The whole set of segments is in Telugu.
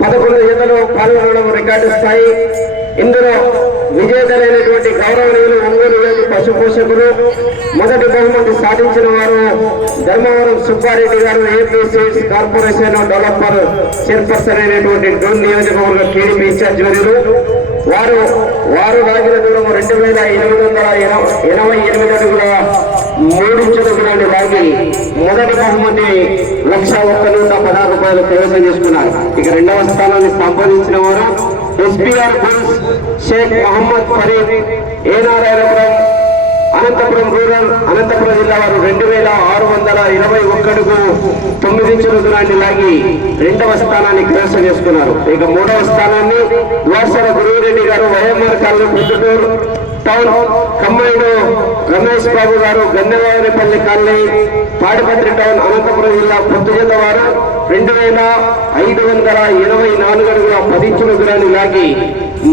పదకొండు జతలు పాల్గొనడం రికార్డు స్థాయి. ఇందులో విజేతలైనటువంటి గౌరవనీయులు ఒంగోలు వేది పశు పోషకులు మొదటి బహుమతి సాధించిన వారు ధర్మవరం సుబ్బారెడ్డి గారు ఏపీ కార్పొరేషన్ డెవలపర్ చైర్పర్సన్ అయినటువంటి డోన్ నియోజకవర్గ టీడీపీ ఇన్ఛార్జ్ వర్యులు. వారు వారు లాగిన దూరం రెండు వేల ఎనిమిది వందల ఎనభై ఎనిమిది అడుగుల మూడు దూరాన్ని లాగి మొదటి బహుమతి లక్ష ఒక్క నూట పదహారు రూపాయలు కైవసం చేసుకున్నారు. ఇక రెండవ స్థానాన్ని సంపాదించిన వారు SPR bulls Shaik Mohammed Farid A Narayanapuram Anantapuram rural Anantapuram జిల్లా వారు రెండు వేల ఆరు వందల ఇరవై ఒక్కడుకు తొమ్మిది ఇంచుల లాగి రెండవ స్థానాన్ని కైవసం చేసుకున్నారు. ఇక మూడవ స్థానాన్ని ద్వాసర Guruvureddy garu YMR colony Proddatur town కమ్మాయిడు Ramesh Babu గారు గన్నవారిపల్లి కాలనీ పాడిపత్రి టౌన్ అనంతపురం జిల్లా పొత్తు వారు రెండు వేల ఐదు వందల ఇరవై నాలుగు అడుగుల పది ఇంచుల దూరాన్ని లాగి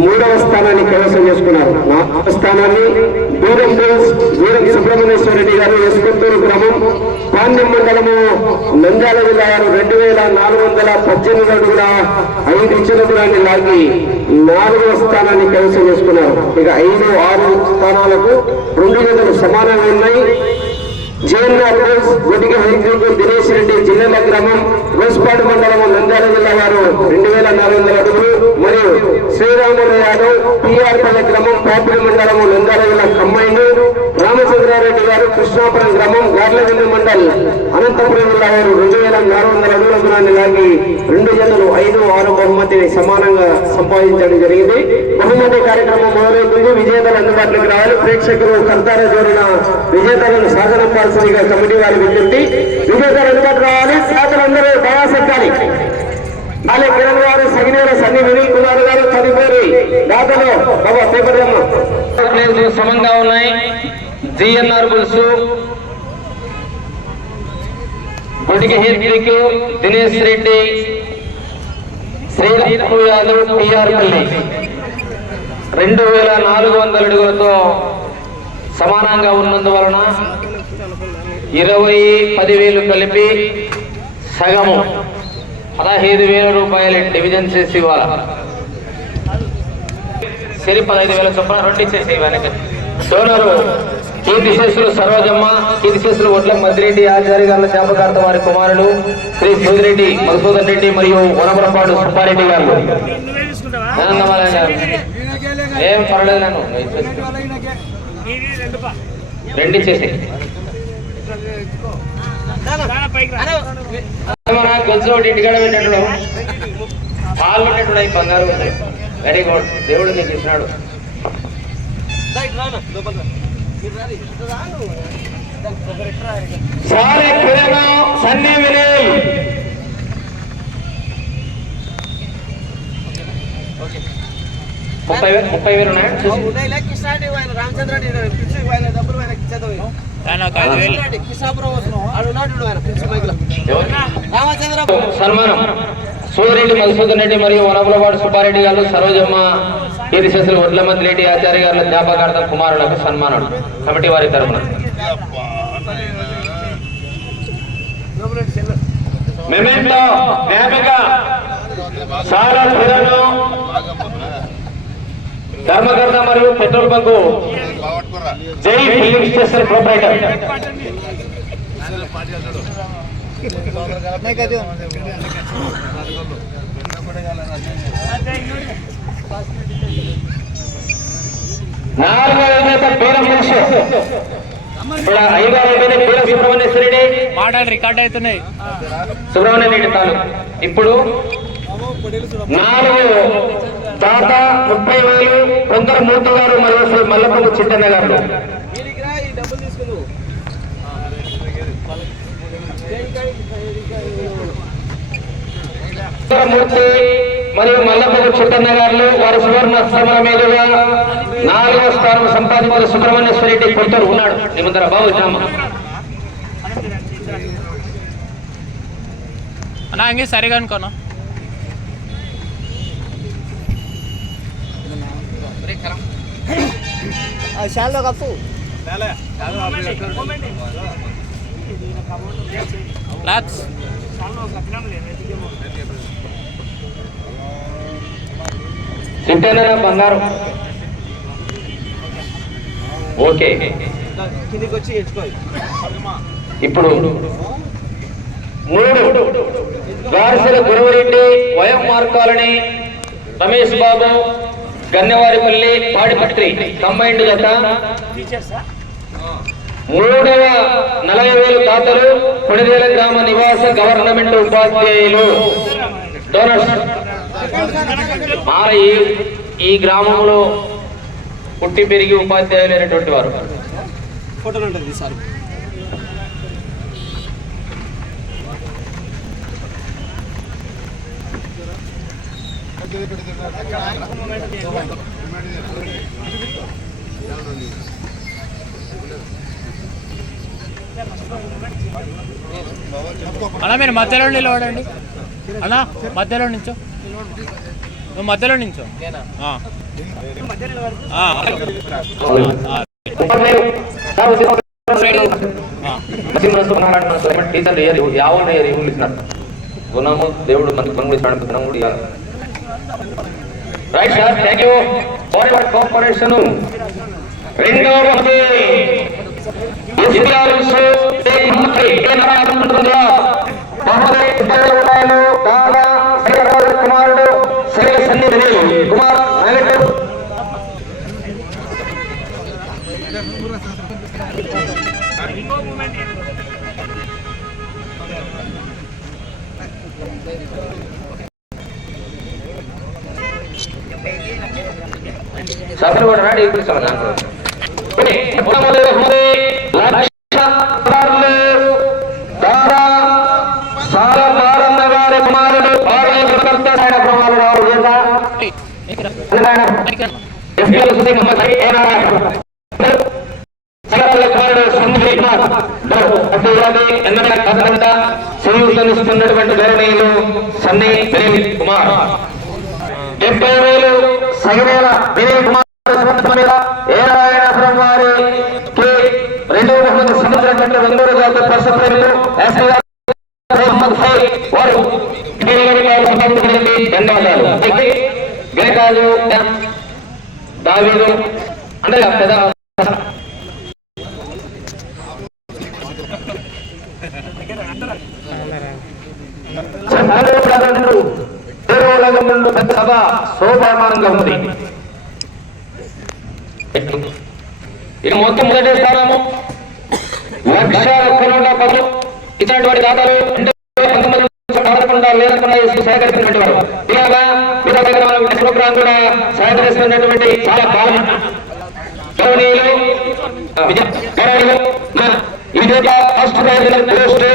మూడవ స్థానాన్ని కైవసం చేసుకున్నారు. నాలుగవ స్థానాన్ని దూరం బోస్ దూరం సుబ్రహ్మణ్యేశ్వర రెడ్డి గారు ఎస్కొత్తూరు గ్రామం పాండ్యం మండలము నంద్యాల జిల్లా రెండు వేల నాలుగు వందల పద్దెనిమిది అడుగుల ఐదు ఇచ్చిన దూరాన్ని లాగి నాలుగవ స్థానాన్ని కైవసం చేసుకున్నారు. ఇక ఐదు ఆరు స్థానాలకు రెండు జతలు సమానంగా ఉన్నాయి. జేఎన్ఆర్ రోజ్ గుడికి హైదరాబాద్ దినేష్ రెడ్డి జిల్లాల గ్రామం రోస్పాడు మండలము నంద్యాల జిల్లా వారు రెండు వేల నాలుగు వందల అడుగులు మరియు శ్రీరాములు యాదవ్ పిఆర్ పల్లె గ్రామం పాపిడి మండలము నంద్యాల జిల్లా కంబైన్ రామచంద్రారెడ్డి గారు కృష్ణాపురం గ్రామం గార్లగండి మండల్ అనంతపురం జిల్లా వారు రెండు వేల నాలుగు వందల అడుగుల దూరాన్ని లాగి రెండు జతలు ఐదు ఆరు బహుమతిని సమానంగా సంపాదించడం జరిగింది. బహుమతి కార్యక్రమం మొదలవుతుంది. విజేతలు అందుబాటులోకి రావాలి. ప్రేక్షకులు కర్తార జోడిన విజేతలను సాధనంపాల్సిందిగా కమిటీ వారి విజ్ఞప్తి. విజేతలు అందుబాటు రావాలి. దాతలందరూ దయాసెక్కాలి అలాగే కిరణ్ గారు సగినేర సన్ని వినీల్ కుమార్ గారు తదుపరి దాతలు. బాబా పేపర్ సమంగా ఉన్నాయి. జిఎన్ఆర్ బుల్స్ గుడికి హీర్గిరికి దినేష్ రెడ్డి శ్రీరాము యాదవ్ టిఆర్ పల్లి రెండు వేల నాలుగు వందల అడుగులతో సమానంగా ఉన్నందువలన ఇరవై పదివేలు కలిపి సగము పదహైదు వేల రూపాయలు డివిజన్ చేసి ఇవ్వాలి. సరి పదహైదు వేల చొప్పున రెండు ఇచ్చేసి ఇవ్వాలి. డోనరు. ఈ శేషులు సరోజమ్మ ఈ శేషులు ఒడ్ల మద్దిరెడ్డి ఆచార్య గారి జ్ఞాపకార్థ వారి కుమారులు శ్రీ సూదిరెడ్డి మధుసూదన్ రెడ్డి మరియు వనపురపాడు సుబ్బారెడ్డి గారు. ఏం పర్లేదు నన్ను. రెండు చేసి మన గొలుసు ఇంటికాడ పెట్టినట్లు పాలు పెట్టినట్లు ఈ బంగారు. వెరీ గుడ్ దేవుడు నీకు ఇచ్చినాడు ముప్పై వేలు ముప్పై వేలు. సన్మానం. సూర్యరెడ్డి మధుసూదన్ రెడ్డి మరియు వనపులవాడు సుబ్బారెడ్డి గారు సరోజమ్మ ఇది చేసిన వడ్లమంది లేటి ఆచార్య గారి జ్ఞాపకార్థం కుమారులకు సన్మానం కమిటీ వారి తరఫున మెమెంటో జ్ఞాపిక. సారా కిరణ్ ధర్మకర్త మరియు petrol bunk Jai filling station proprietor. నాలుగో నేత ఇప్పుడు ఐదో అయిపోయిన పేర సుబ్రహ్మణ్యేశ్వర రెడ్డి మాటలు రికార్డ్ అవుతున్నాయి. సుబ్రహ్మణ్య రెడ్డి తాను ఇప్పుడు నాలుగు తాత ముప్పై వేలు కొందరు మూర్తి గారు మల్లె మల్లపల్లి చిట్టన్న గారు. మూర్తి మరియు మల్లపూర్ చిట్టన్న గారు వారి సువర్ణ శ్రమల మీదుగా నాలుగవ స్థానం సంపాదించిన సుబ్రహ్మణ్యేశ్వర రెడ్డి కొడుతూ ఉన్నాడు. నిమంతర బాబు గ్రామ అన్నా అంగే సరిగా అనుకోనా శాలో సిట్టేనా బంగారం. ఓకే. ఇప్పుడు మూడు. గార్సిల గురువురెడ్డి వయం మార్కాలని రమేష్ బాబు గన్నెవారిపల్లి పాడిపత్రి కంబైండ్ జత. మూడవ నలభై వేలు ఖాతాలు కొణిదేల గ్రామ నివాస గవర్నమెంట్ ఉపాధ్యాయులు. డోనర్స్ మార ఈ ఈ గ్రామంలో పుట్టి పెరిగి ఉపాధ్యాయులు అయినటువంటి వారు. అన్నా మీరు మధ్యలో నిలబడండి అన్నా మధ్యలో నించో. నువ్వు మధ్యలో నించో. ఆ. ఆ, ఆ. టీచర్ యావన్ ఇస్తున్నారు గుణము దేవుడు మనకు గుణములు ఇస్తాడు గుణం కూడా ఇవ్వాలి right sir thank you for your cooperation రెండవ మంది ఎస్ఆర్ మంత్రి బహుమతి కాగా శ్రీ సన్నిధి కుమార్ నాగేశ్వర్ సభలు కూడా రాడి ఎన్నడ కథనంతా సంయుక్తనిస్తున్నటువంటి సన్నీ కుమార్ డెబ్బై వేలు వినయ్ కుమార్ వారి రెండు బహుమతి సముద్రం కంటే పరిశుభ్రులు వారు ధన్యవాదాలు దావీదు అంటే పెద్ద దేవాలయంలో పెద్ద సభ శోభామానంగా ఉంది ఇక మొత్తం మొదటి స్థానము. లక్ష కరోనా పనులు ఇచ్చినటువంటి దాతలు అంటే పంతొమ్మిది పదకొండు లేకుండా సేకరించినటువంటి వారు. ఇలాగా కూడా సహకరిస్తున్నటువంటి చాలా కాలం గౌరవనీయులు ఆ, Vijaya first prize post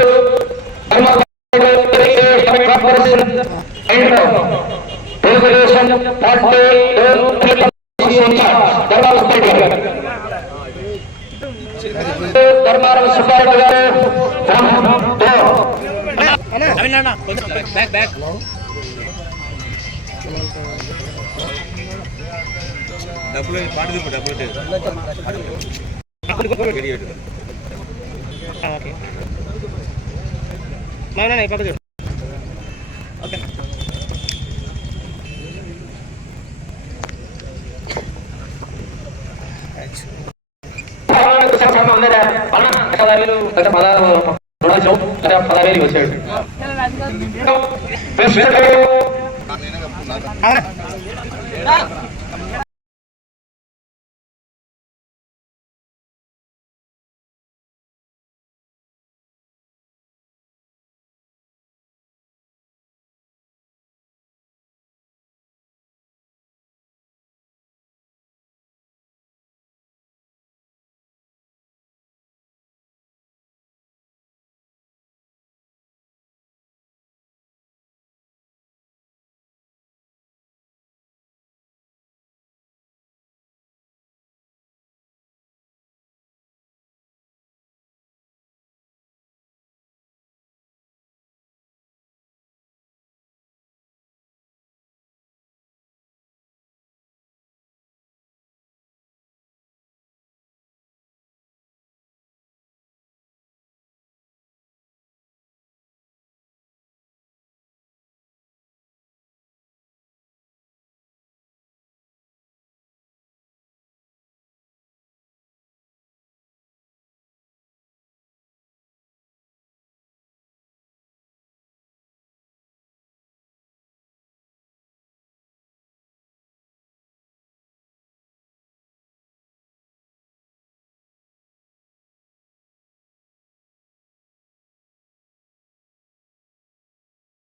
Telugu Desam party డబ్బులు పాటు చూపు డబ్బులు ఓకే నవీన్ పక్క చూడు ఓకే పదహారు పదహారు వచ్చాడు Hãy subscribe